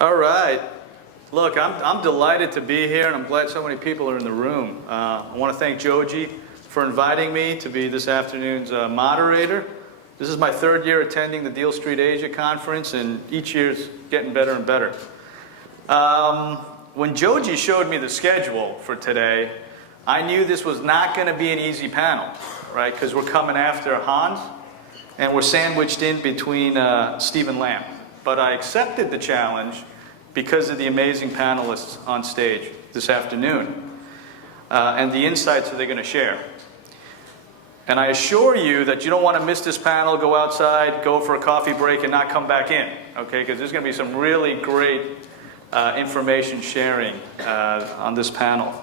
All right. Look, I'm delighted to be here, and I'm glad so many people are in the room. I want to thank Joji for inviting me to be this afternoon's moderator. This is my third year attending the Deal Street Asia conference, and each year's getting better and better. When Joji showed me the schedule for today, I knew this was not going to be an easy panel, right? Because we're coming after Hans, and we're sandwiched in between Steve and Lam. But I accepted the challenge because of the amazing panelists on stage this afternoon and the insights that they're going to share. And I assure you that you don't want to miss this panel, go outside, go for a coffee break, and not come back in, okay? Because there's going to be some really great information sharing on this panel.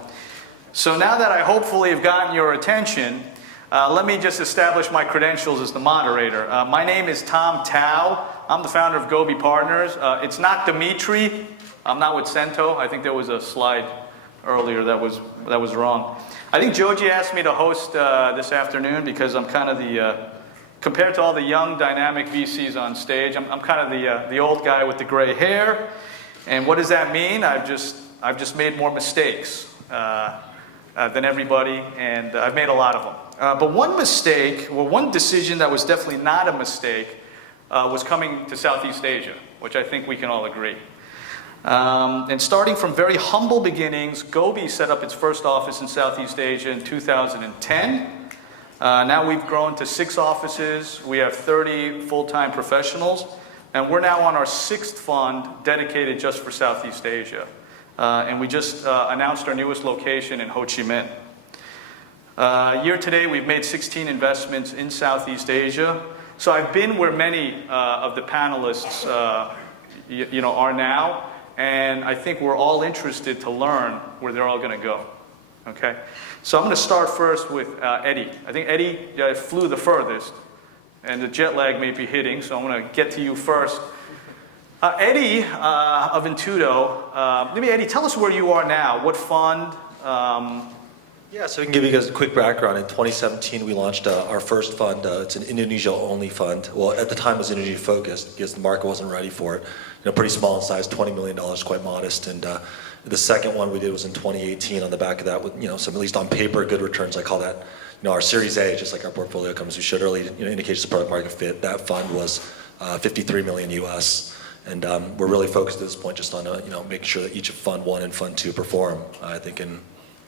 So now that I hopefully have gotten your attention, let me just establish my credentials as the moderator. My name is Tom Tsao. I'm the founder of Gobi Partners. It's not Dimitri. I'm not with Cento. I think there was a slide earlier that was wrong. I think Joji asked me to host this afternoon because I'm kind of the, compared to all the young dynamic VCs on stage, I'm kind of the old guy with the gray hair. And what does that mean? I've just made more mistakes than everybody, and I've made a lot of them. But one mistake, or one decision that was definitely not a mistake, was coming to Southeast Asia, which I think we can all agree. And starting from very humble beginnings, Gobi set up its first office in Southeast Asia in 2010. Now we've grown to 6 offices. We have 30 full-time professionals, and we're now on our 6th fund dedicated just for Southeast Asia. And we just announced our newest location in Ho Chi Minh. Year to date, we've made 16 investments in Southeast Asia. So I've been where many of the panelists are now, and I think we're all interested to learn where they're all going to go. Okay? So I'm going to start first with Eddie. I think Eddie flew the furthest, and the jet lag may be hitting, so I'm going to get to you first. Eddie of Intudo, maybe Eddie, tell us where you are now. What fund? Yeah, so we can give you guys a quick background. In 2017, we launched our first fund. It's an Indonesia-only fund. Well, at the time, it was Indonesia-focused because the market wasn't ready for it. Pretty small in size, $20 million, quite modest. And the second one we did was in 2018 on the back of that with, some at least on paper, good returns. I call that, our Series A, just like our portfolio companies we showed early, indicates the product market fit. That fund was 53 million US. And we're really focused at this point just on, making sure that each of Fund 1 and Fund 2 perform. I think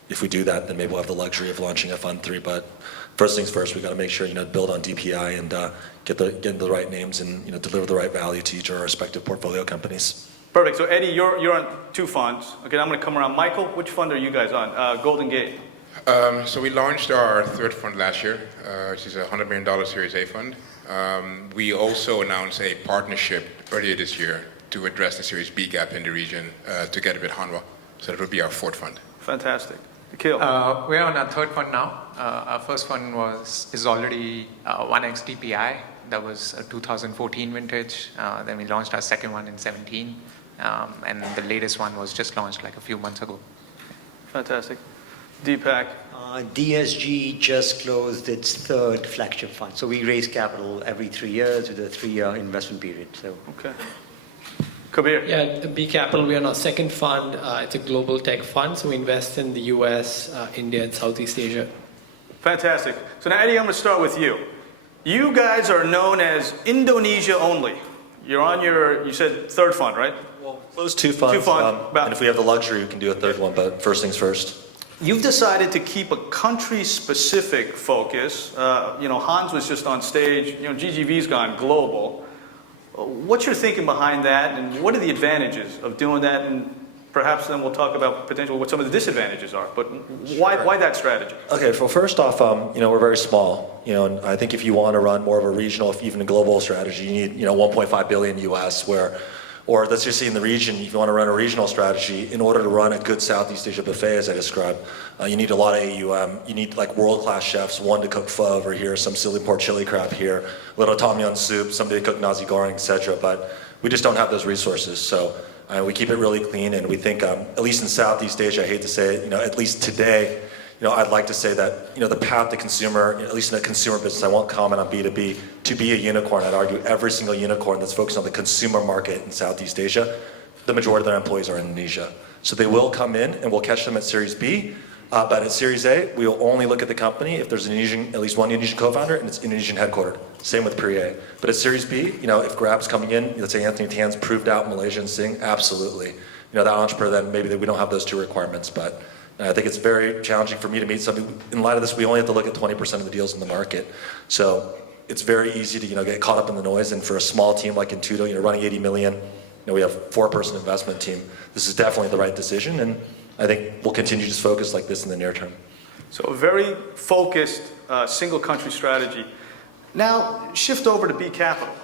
if we do that, then maybe we'll have the luxury of launching a Fund 3. But first things first, we got to make sure, build on DPI and get the right names and, deliver the right value to each of our respective portfolio companies. Perfect. So Eddie, you're on 2 funds. Okay, I'm going to come around. Michael, which fund are you guys on? Golden Gate. So we launched our 3rd fund last year, which is a $100 million Series A fund. We also announced a partnership earlier this year to address the Series B gap in the region together with Hanwha. So that would be our 4th fund. Fantastic. Nikhil. We're on our 3rd fund now. Our first fund is already 1x DPI. That was a 2014 vintage. Then we launched our second one in 2017. And the latest one was just launched like a few months ago. Fantastic. Deepak. DSG just closed its 3rd flagship fund. So we raise capital every 3 years with a 3-year investment period. So. Okay. Kabir. Yeah, B Capital, we're on our 2nd fund. It's a global tech fund, so we invest in the US, India, and Southeast Asia. Fantastic. So now, Eddie, I'm going to start with you. You guys are known as Indonesia only. You're on you said 3rd fund, right? Well, those 2 funds. 2 funds. And if we have the luxury, we can do a 3rd one, but first things first. You've decided to keep a country-specific focus. Hans was just on stage. GGV's gone global. What's your thinking behind that, and what are the advantages of doing that? And perhaps then we'll talk about potentially what some of the disadvantages are. But why that strategy? Okay, well, first off, we're very small. And I think if you want to run more of a regional, if even a global strategy, you need 1.5 billion US, or let's just say in the region, if you want to run a regional strategy, in order to run a good Southeast Asia buffet, as I described, you need a lot of AUM. You need like world-class chefs, one to cook pho over here, some silly pork chili crab here, a little tom yum soup, somebody to cook nasi goreng, etc. But we just don't have those resources. So we keep it really clean, and we think, at least in Southeast Asia, I hate to say it, at least today, I'd like to say that, the path to consumer, at least in the consumer business, I won't comment on B2B, to be a unicorn, I'd argue every single unicorn that's focused on the consumer market in Southeast Asia the majority of their employees are in Indonesia. So they will come in and we'll catch them at Series B. But at Series A, we will only look at the company if there's at least one Indonesian co-founder and it's Indonesian headquartered. Same with Pre-A. But at Series B, if Grab's coming in, let's say Anthony Tan's proved out Malaysia and Sing, absolutely. That entrepreneur, then maybe we don't have those two requirements. But I think it's very challenging for me to meet somebody. In light of this, we only have to look at 20% of the deals in the market. So it's very easy to get caught up in the noise. And for a small team like Intudo, running 80 million, we have a 4-person investment team. This is definitely the right decision. And I think we'll continue to just focus like this in the near term. So a very focused single country strategy. Now shift over to B Capital.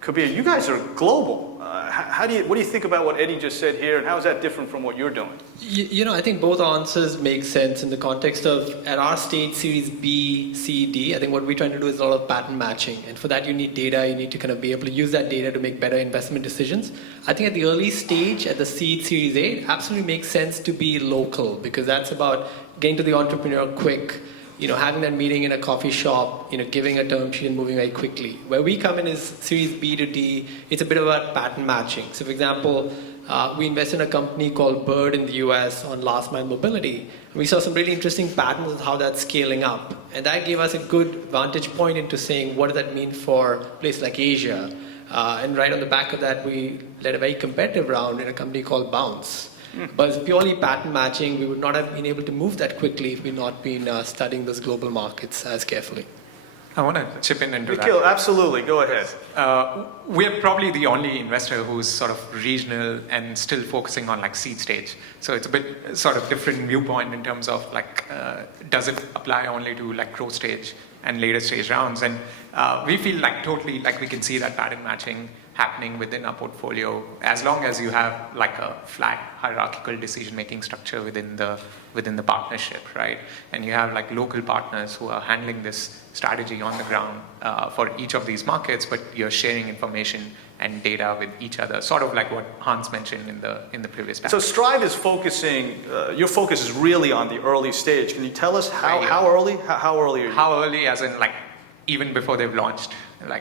Kabir, you guys are global. What do you think about what Eddie just said here, and how is that different from what you're doing? I think both answers make sense in the context of, at our stage, Series B, C, D, I think what we're trying to do is a lot of pattern matching. And for that, you need data. You need to kind of be able to use that data to make better investment decisions. I think at the early stage, at the seed Series A, it absolutely makes sense to be local, because that's about getting to the entrepreneur quick, having that meeting in a coffee shop, giving a term sheet and moving very quickly. Where we come in is Series B to D, it's a bit about pattern matching. So for example, we invest in a company called Bird in the US on last mile mobility. We saw some really interesting patterns of how that's scaling up. And that gave us a good vantage point into saying, what does that mean for a place like Asia? And right on the back of that, we led a very competitive round in a company called Bounce. But it's purely pattern matching. We would not have been able to move that quickly if we'd not been studying those global markets as carefully. I want to chip in into Nikhil, that. absolutely, go ahead. We're probably the only investor who's sort of regional and still focusing on seed stage. So it's a bit sort of different viewpoint in terms of does it apply only to growth stage and later stage rounds? And we feel totally we can see that pattern matching happening within our portfolio, as long as you have a flat hierarchical decision-making structure within the partnership, right? And you have local partners who are handling this strategy on the ground for each of these markets, but you're sharing information and data with each other, sort of like what Hans mentioned in the previous So passage. Strive is focusing, your focus is really on the early stage. Can you tell us how early? How early are you? How early, as in even before they've launched? I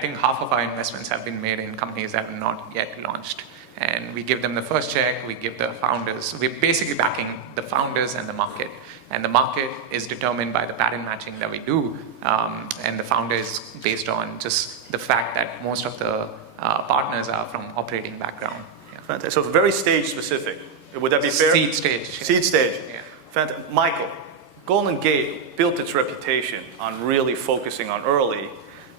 think half of our investments have been made in companies that have not yet launched. And we give them the first check, we give the founders, we're basically backing the founders and the market. And the market is determined by the pattern matching that we do. And the founder is based on just the fact that most of the partners are from operating background. Yeah. Fantastic. So very stage specific. Would that be fair? Seed stage. Seed stage. Yeah. Fantastic. Michael, Golden Gate built its reputation on really focusing on early,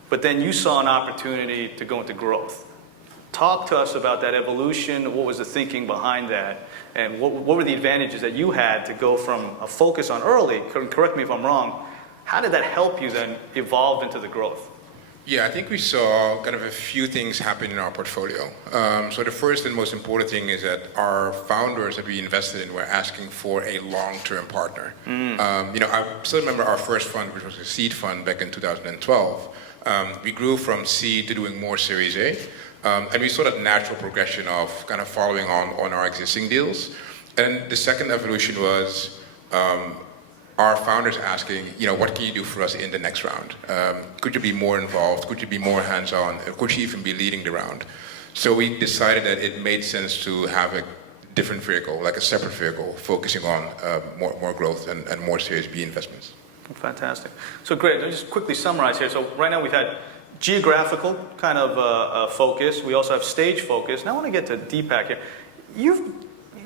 but then you saw an opportunity to go into growth. Talk to us about that evolution. What was the thinking behind that? And what were the advantages that you had to go from a focus on early, correct me if I'm wrong, how did that help you then evolve into the growth? Yeah, I think we saw kind of a few things happen in our portfolio. So the first and most important thing is that our founders that we invested in were asking for a long-term partner. I still remember our first fund, which was a seed fund back in 2012. We grew from seed to doing more Series A. And we saw that natural progression of kind of following on our existing deals. And the second evolution was our founders asking, what can you do for us in the next round? Could you be more involved? Could you be more hands-on? Could you even be leading the round? So we decided that it made sense to have a different vehicle, like a separate vehicle, focusing on more growth and more Series B investments. Fantastic. So great, let me just quickly summarize here. So right now we've had geographical kind of focus. We also have stage focus. Now I want to get to Deepak here.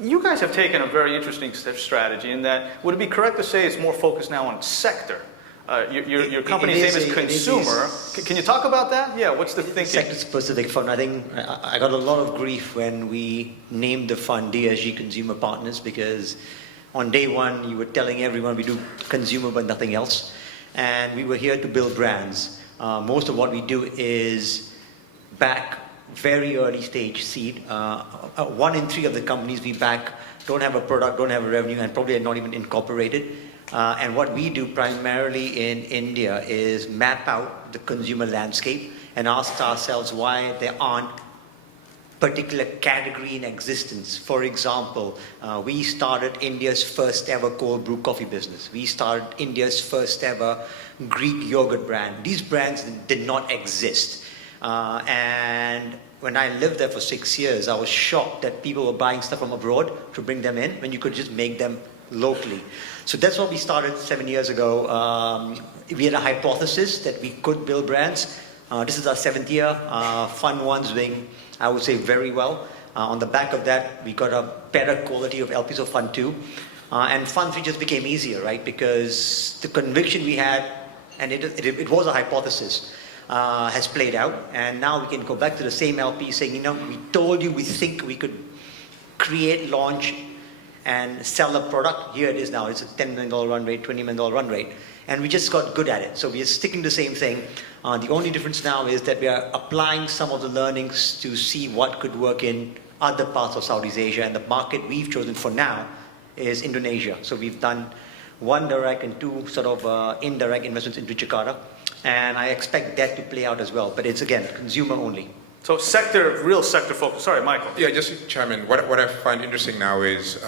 You guys have taken a very interesting strategy in that, would it be correct to say it's more focused now on sector? Your company's name is Consumer. Can you talk about that? Yeah, what's the thinking? Sector-specific fund. I think I got a lot of grief when we named the fund DSG Consumer Partners, because on day one you were telling everyone we do consumer but nothing else. And we were here to build brands. Most of what we do is back very early stage seed. 1 in 3 of the companies we back don't have a product, don't have a revenue, and probably are not even incorporated. And what we do primarily in India is map out the consumer landscape and ask ourselves why there aren't particular category in existence. For example, we started India's first ever cold brew coffee business. We started India's first ever Greek yogurt brand. These brands did not exist. And when I lived there for 6 years, I was shocked that people were buying stuff from abroad to bring them in when you could just make them locally. So that's what we started 7 years ago. We had a hypothesis that we could build brands. This is our 7th year. Fund 1's doing, I would say, very well. On the back of that, we got a better quality of LPs of Fund 2. And Fund 3 just became easier, right? Because the conviction we had, and it was a hypothesis, has played out. And now we can go back to the same LP saying, you know, we told you we think we could create, launch, and sell a product. Here it is now. It's a $10 million run rate, $20 million run rate. And we just got good at it. So we are sticking to the same thing. The only difference now is that we are applying some of the learnings to see what could work in other parts of Southeast Asia. And the market we've chosen for now is Indonesia. So we've done 1 direct and 2 sort of indirect investments into Jakarta. And I expect that to play out as well. But it's, again, consumer only. So real sector focus. Sorry, Michael. Yeah, just to chime in. What I find interesting now is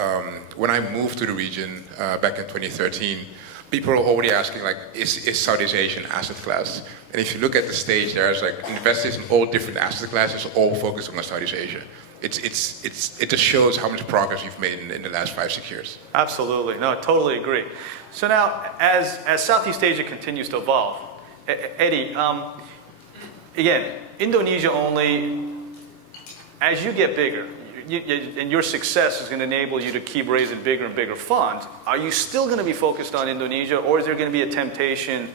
when I moved to the region back in 2013, people are already asking, like, is Southeast Asian asset class? And if you look at the stage, there's like investors in all different asset classes, all focused on Southeast Asia. It just shows how much progress you've made in the last 5-6 years. Absolutely. No, I totally agree. So now, as Southeast Asia continues to evolve, Eddie, again, Indonesia only, as you get bigger, and your success is going to enable you to keep raising bigger and bigger funds, are you still going to be focused on Indonesia, or is there going to be a temptation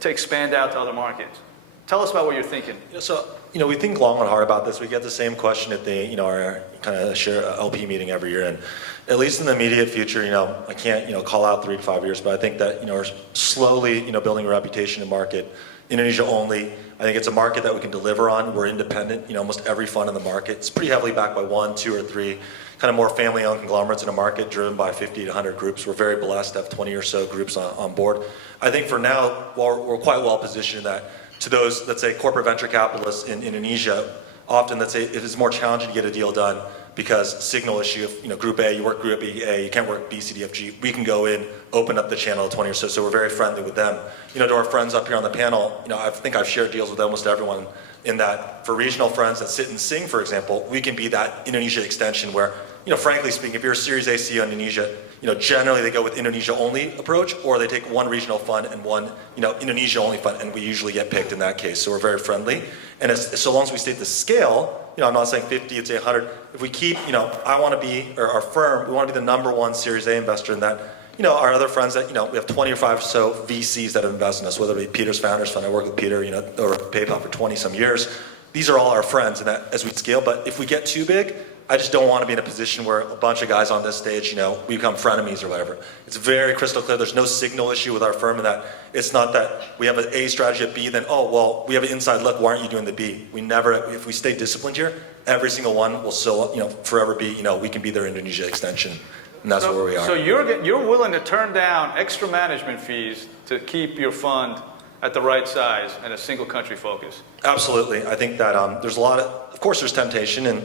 to expand out to other markets? Tell us about what you're thinking. So, we think long and hard about this. We get the same question at the, our kind of share LP meeting every year. And at least in the immediate future, I can't, call out 3 to 5 years, but I think that, we're slowly, building a reputation in market. Indonesia only. I think it's a market that we can deliver on. We're independent. Almost every fund in the market. It's pretty heavily backed by 1, 2, or 3 kind of more family-owned conglomerates in a market driven by 50 to 100 groups. We're very blessed to have 20 or so groups on board. I think for now, we're quite well positioned in that to those, let's say, corporate venture capitalists in Indonesia, often, let's say, it is more challenging to get a deal done because signal issue of, Group A, you work Group A, you can't work B, C, D, F, G. We can go in, open up the channel to 20 or so, so we're very friendly with them. To our friends up here on the panel, I think I've shared deals with almost everyone in that for regional friends that sit and sing, for example, we can be that Indonesia extension where, frankly speaking, if you're a Series A CEO in Indonesia, generally they go with Indonesia only approach, or they take 1 regional fund and 1, Indonesia only fund, and we usually get picked in that case. So we're very friendly. And so long as we stay at the scale, I'm not saying 50, it's 100. If we keep, I want to be, or our firm, we want to be the #1 Series A investor in that. Our other friends that, we have 25 or so VCs that have invested in us, whether it be Peter's Founders Fund, I work with Peter, or PayPal for 20 some years. These are all our friends, and that as we scale. But if we get too big, I just don't want to be in a position where a bunch of guys on this stage, we become frenemies or whatever. It's very crystal clear. There's no signal issue with our firm, and that it's not that we have an A strategy at B, then, oh, well, we have an inside look, why aren't you doing the B? We never, if we stay disciplined here, every single one will still, forever be, we can be their Indonesia extension. And that's where we are. So you're willing to turn down extra management fees to keep your fund at the right size and a single country focus? Absolutely. I think that there's a lot of course there's temptation, and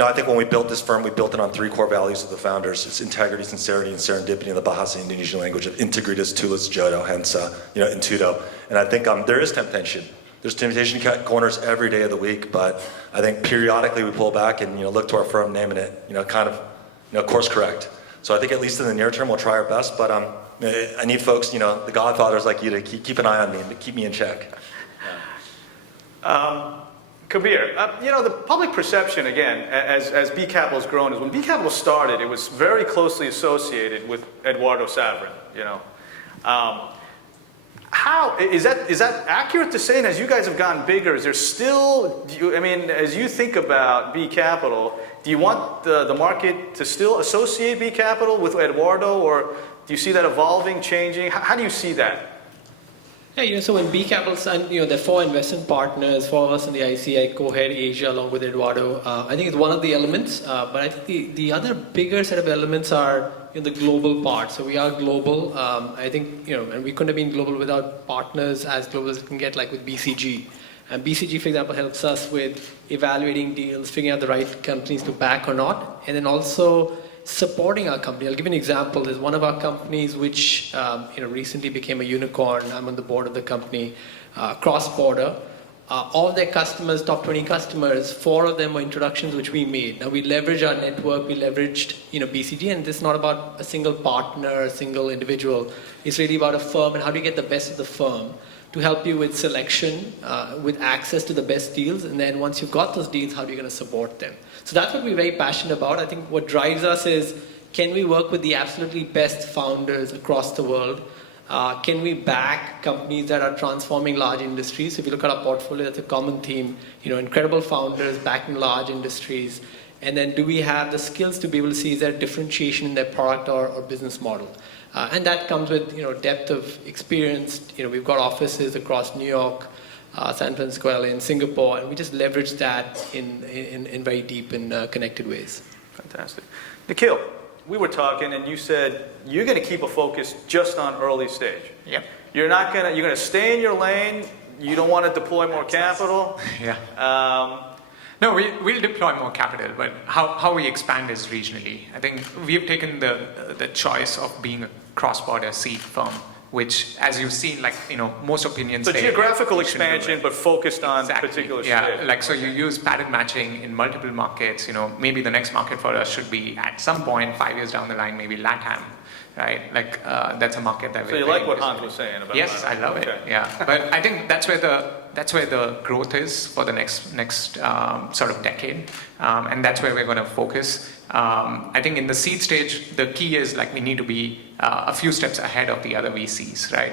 I think when we built this firm, we built it on 3 core values of the founders. It's integrity, sincerity, and serendipity in the Bahasa Indonesian language of integritas, tulis, jodo, hence, intudo. And I think there is temptation. There's temptation to cut corners every day of the week, but I think periodically we pull back and, look to our firm name and it, kind of, course correct. So I think at least in the near term, we'll try our best, but I need folks, the godfathers like you to keep an eye on me and keep me in check. Kabir, the public perception, again, as B Capital has grown, is when B Capital started, it was very closely associated with Eduardo Saverin, How, is that accurate to say? And as you guys have gotten bigger, is there still, as you think about B Capital, do you want the market to still associate B Capital with Eduardo, or do you see that evolving, changing? How do you see that? Yeah, so when B Capital signed, there are 4 investment partners, 4 of us in the IC, I co-head Asia along with Eduardo. I think it's one of the elements, but I think the other bigger set of elements are the global part. So we are global. I think, and we couldn't have been global without partners as global as it can get, like with BCG. And BCG, for example, helps us with evaluating deals, figuring out the right companies to back or not, and then also supporting our company. I'll give you an example. There's one of our companies which recently became a unicorn. I'm on the board of the company, cross-border. all of their customers, top 20 customers, 4 of them were introductions which we made. Now we leveraged our network, we leveraged BCG, and this is not about a single partner, a single individual. It's really about a firm and how do you get the best of the firm to help you with selection, with access to the best deals, and then once you've got those deals, how are you going to support them? So that's what we're very passionate about. I think what drives us is, can we work with the absolutely best founders across the world? Can we back companies that are transforming large industries? If you look at our portfolio, that's a common theme. Incredible founders backing large industries. And then do we have the skills to be able to see is there differentiation in their product or business model? And that comes with depth of experience. We've got offices across New York, San Francisco, LA, and Singapore, and we just leverage that in very deep and connected ways. Fantastic. Nikhil, we were talking, and you said you're going to keep a focus just on early stage. Yep. You're going to stay in your lane. You don't want to deploy more capital. Yeah. No, we'll deploy more capital, but how we expand is regionally. I think we've taken the choice of being a cross-border seed firm, which, as you've seen, most opinions So say geographical you shouldn't do expansion, it. but focused on Exactly. particular Yeah, states. so you use pattern matching in multiple markets. Maybe the next market for us should be at some point 5 years down the line, maybe LATAM, right? That's a market that So you like what Hans was saying about Yes, that? I love it. Okay. Yeah, but I think that's where the growth is for the next sort of decade, and that's where we're going to focus. I think in the seed stage, the key is we need to be a few steps ahead of the other VCs, right?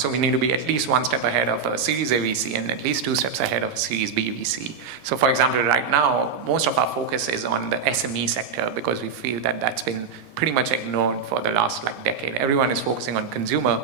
So we need to be at least one step ahead of a Series A VC and at least 2 steps ahead of a Series B VC. So for example, right now, most of our focus is on the SME sector because we feel that that's been pretty much ignored for the last decade. Everyone is focusing on consumer.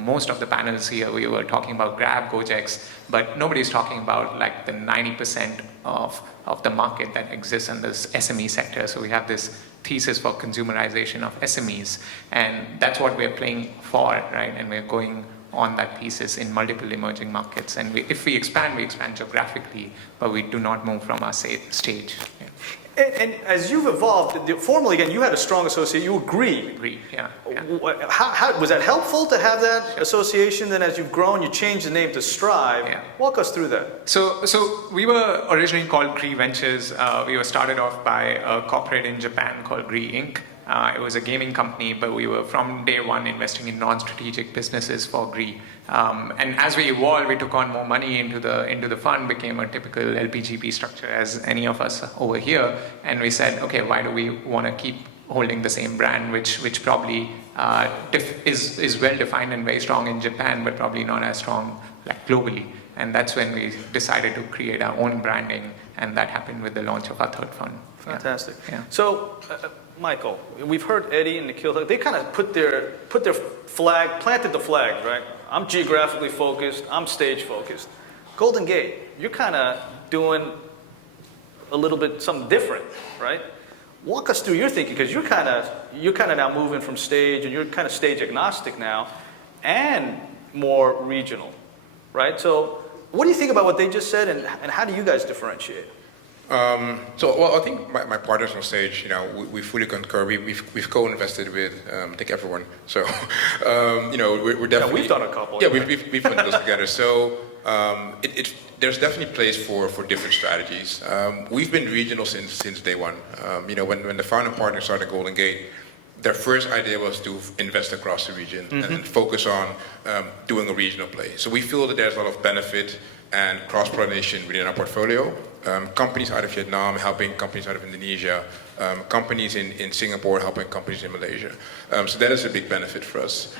Most of the panels here, we were talking about Grab, Gojeks, but nobody's talking about the 90% of the market that exists in this SME sector. So we have this thesis for consumerization of SMEs, and that's what we're playing for, right? And we're going on that thesis in multiple emerging markets. And if we expand geographically, but we do not move from our stage. Yeah. And as you've evolved, formally again, you had a strong associate. You agree. Yeah. How was that helpful to have that association? Then, as you've grown, you changed the name to Strive. Yeah. Walk us through that. So we were originally called Gree Ventures. We were started off by a corporate in Japan called Gree Inc. It was a gaming company, but we were from day one investing in non-strategic businesses for Gree. And as we evolved, we took on more money into the fund, became a typical LPGP structure as any of us over here. And we said, okay, why do we want to keep holding the same brand, which probably is well defined and very strong in Japan, but probably not as strong globally. And that's when we decided to create our own branding, and that happened with the launch of our third fund. Fantastic. Yeah. So, Michael, we've heard Eddie and Nikhil. They kind of planted the flag, right? I'm geographically focused. I'm stage focused. Golden Gate, you're kind of doing a little bit something different, right? Walk us through your thinking, because you're kind of now moving from stage, and you're kind of stage agnostic now, and more regional, right? So, what do you think about what they just said, and how do you guys differentiate? I think my partners on stage, we fully concur. We've co-invested with, I think, everyone. So, we're definitely. Yeah, we've done a couple. Yeah, we've put those together. So, there's definitely place for different strategies. We've been regional since day one. When the founder partners started Golden Gate, their first idea was to invest across the region and focus on doing a regional play. So we feel that there's a lot of benefit and cross-pollination within our portfolio. Companies out of Vietnam helping companies out of Indonesia, companies in Singapore helping companies in Malaysia. So that is a big benefit for us.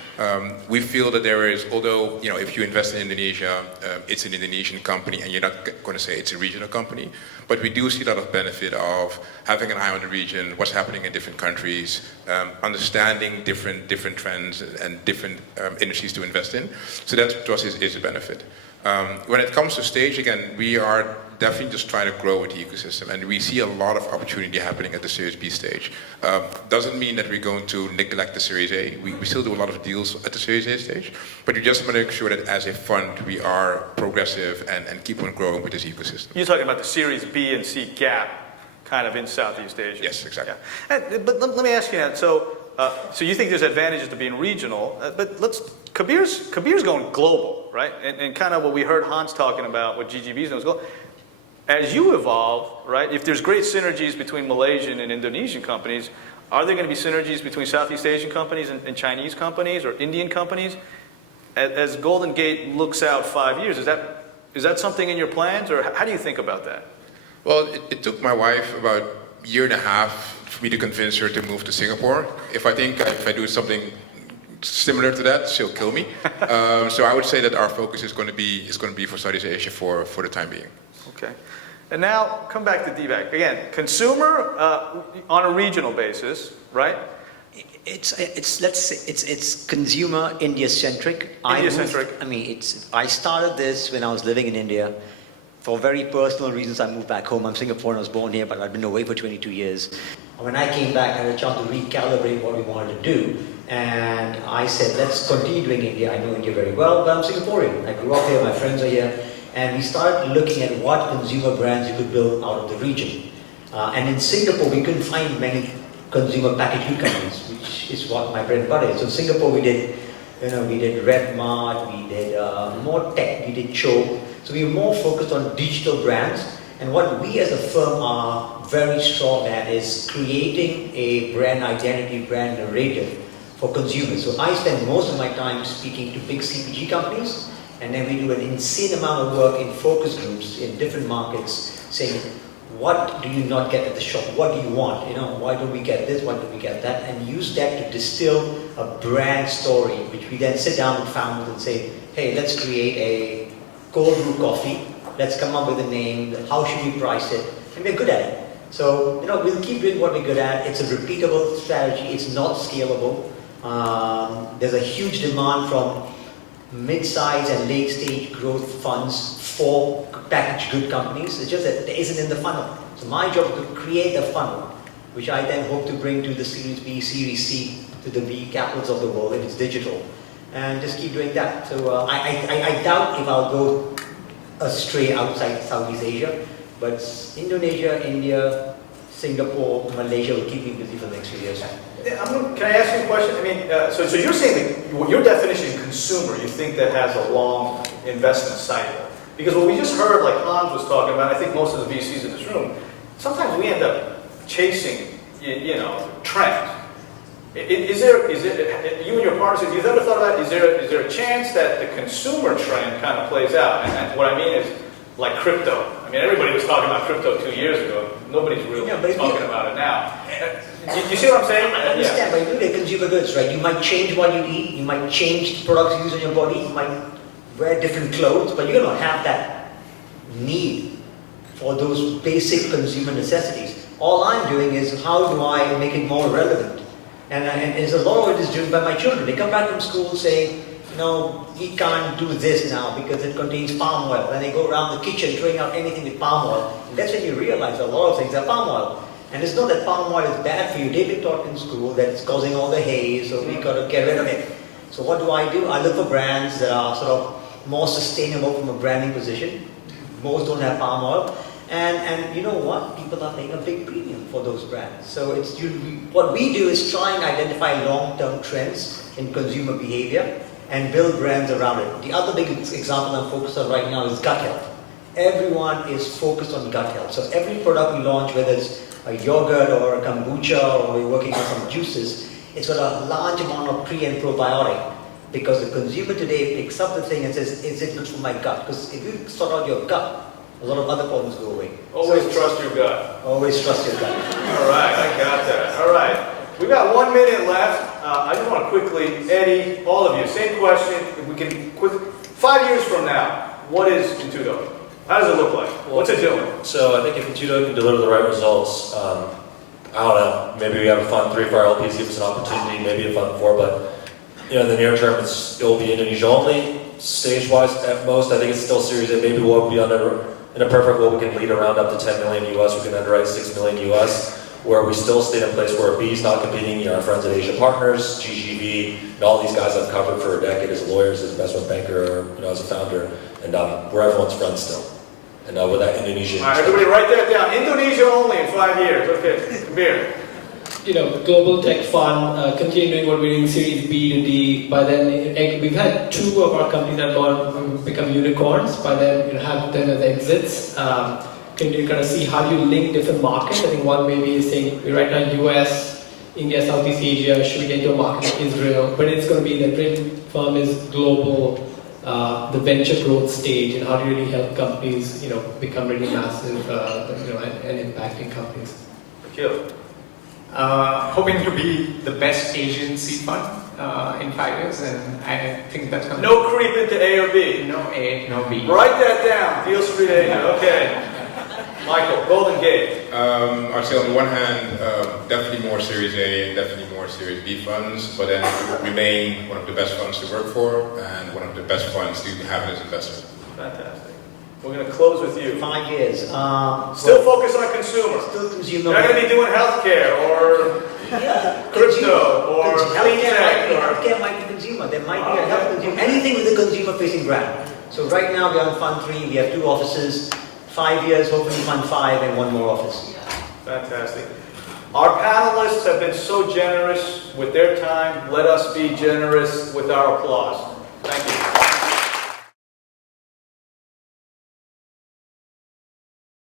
We feel that there is, although if you invest in Indonesia, it's an Indonesian company, and you're not going to say it's a regional company, but we do see a lot of benefit of having an eye on the region, what's happening in different countries, understanding different trends and different industries to invest in. So that to us is a benefit. When it comes to stage, again, we are definitely just trying to grow with the ecosystem, and we see a lot of opportunity happening at the Series B stage. Doesn't mean that we're going to neglect the Series A. We still do a lot of deals at the Series A stage, but we just want to make sure that as a fund, we are progressive and keep on growing with this ecosystem. You're talking about the Series B and C gap kind of in Southeast Asia. Yes, exactly. Yeah. But let me ask you that. So you think there's advantages to being regional, but Kabir's going global. global, right? And kind of what we heard Hans talking about, what GGV's doing is global. As you evolve, right, if there's great synergies between Malaysian and Indonesian companies, are there going to be synergies between Southeast Asian companies and Chinese companies or Indian companies? As Golden Gate looks out 5 years, is that something in your plans, or how do you think about that? Well, it took my wife about a year and a half for me to convince her to move to Singapore. If I do something similar to that, she'll kill me. So I would say that our focus is going to be for Southeast Asia for the time being. Okay. And now come back to DVAC. Again, consumer on a regional basis, right? It's consumer India-centric. India-centric. I started this when I was living in India. For very personal reasons, I moved back home. I'm Singaporean, I was born here, but I've been away for 22 years. When I came back, I had a chance to recalibrate what we wanted to do. And I said, let's continue doing India. I know India very well, but I'm Singaporean. I grew up here, my friends are here. And we started looking at what consumer brands you could build out of the region. And in Singapore, we couldn't find many consumer packaged food companies, which is what my bread and butter is. So in Singapore, we did Red Mart, we did more tech, we did Choke. So we were more focused on digital brands. And what we as a firm are very strong at is creating a brand identity, brand narrative for consumers. So I spend most of my time speaking to big CPG companies, and then we do an insane amount of work in focus groups in different markets, saying, what do you not get at the shop? What do you want? Why don't we get this? Why don't we get that? And use that to distill a brand story, which we then sit down with founders and say, hey, let's create a cold brew coffee. Let's come up with a name. How should we price it? And we're good at it. So, we'll keep doing what we're good at. It's a repeatable strategy. It's not scalable. There's a huge demand from mid-size and late-stage growth funds for packaged good companies. It's just that there isn't in the funnel. So my job is to create a funnel, which I then hope to bring to the Series B, Series C, to the B capitals of the world if it's digital, and just keep doing that. So I doubt if I'll go astray outside Southeast Asia, but Indonesia, India, Singapore, Malaysia will keep me busy for the next few years. Can I ask you a question? So you're saying that your definition of consumer, you think that has a long investment cycle? Because what we just heard, like Hans was talking about, I think most of the VCs in this room, sometimes we end up chasing, trends. Is there, you and your partners, have you ever thought about, is there a chance that the consumer trend kind of plays out? And what I mean is, like crypto. Everybody was talking about crypto 2 years ago. Nobody's really talking about it now. You see what I'm saying? I understand, but you do consumer goods, right? You might change what you eat, you might change products you use on your body, you might wear different clothes, but you're going to have that need for those basic consumer necessities. All I'm doing is, how do I make it more relevant? And a lot of it is driven by my children. They come back from school saying, we can't do this now because it contains palm oil. And they go around the kitchen throwing out anything with palm oil. And that's when you realize a lot of things are palm oil. And it's not that palm oil is bad for you. They've been taught in school that it's causing all the haze, so we got to get rid of it. So what do? I look for brands that are sort of more sustainable from a branding position. Most don't have palm oil. And you know what? People are paying a big premium for those brands. So what we do is try and identify long-term trends in consumer behavior and build brands around it. The other big example I'm focused on right now is gut health. Everyone is focused on gut health. So every product we launch, whether it's a yogurt or a kombucha or we're working on some juices, it's got a large amount of pre and probiotic, because the consumer today picks up the thing and says, is it good for my gut? Because if you sort out your gut, a lot of other problems go away. Always trust your gut. Always trust your gut. All right, I got that. All right. We've got 1 minute left. I just want to quickly, Eddie, all of you, same question. If we can 5 years from now, what is Intudo? How does it look like? What's it doing? So I think if Intudo can deliver the right results, I don't know, maybe we have a fund 3 for our LPs, give us an opportunity, maybe a fund 4, but in the near term, it will be Indonesia only. Stage-wise, at most, I think it's still Series A. Maybe we'll be under, in a perfect world, we can lead around up to 10 million US, we can underwrite 6 million US, where we still stay in a place where B is not competing. Our friends at Asia Partners, GGV, and all these guys I've covered for a decade as lawyers, as investment banker, as a founder, and we're everyone's friends still. And with that Indonesian. All right, everybody write that down. Indonesia only in 5 years. Okay, come here. global tech fund, continue doing what we're doing, Series B to D. By then, we've had 2 of our companies that have become unicorns. By then, have them as exits. Continue to kind of see how do you link different markets. I think one maybe is saying right now US, India, Southeast Asia. Should we get into a market like Israel? But it's going to be the great firm is global. The venture growth stage, and how do you really help companies, become really massive, and impacting companies. Hoping to be the best Asian seed fund in 5 years, and I think that's going to No creep into A or B. no A, no B. Write that down. Deal Street Asia. Okay. Michael, Golden Gate. I'd say on the one hand, definitely more Series A and definitely more Series B funds, but then it would remain one of the best funds to work for and one of the best funds to have as investment. Fantastic. We're going to close with you. 5 years. Still focus on consumer. Still consumer. You're not going to be doing healthcare or crypto or clean tech. Healthcare might be consumer. There might be a health consumer. Anything with a consumer-facing brand. So right now we're on Fund 3. We have 2 offices. 5 years, hopefully Fund 5 and 1 more office. Fantastic. Our panelists have been so generous with their time. Let us be generous with our applause. Thank you.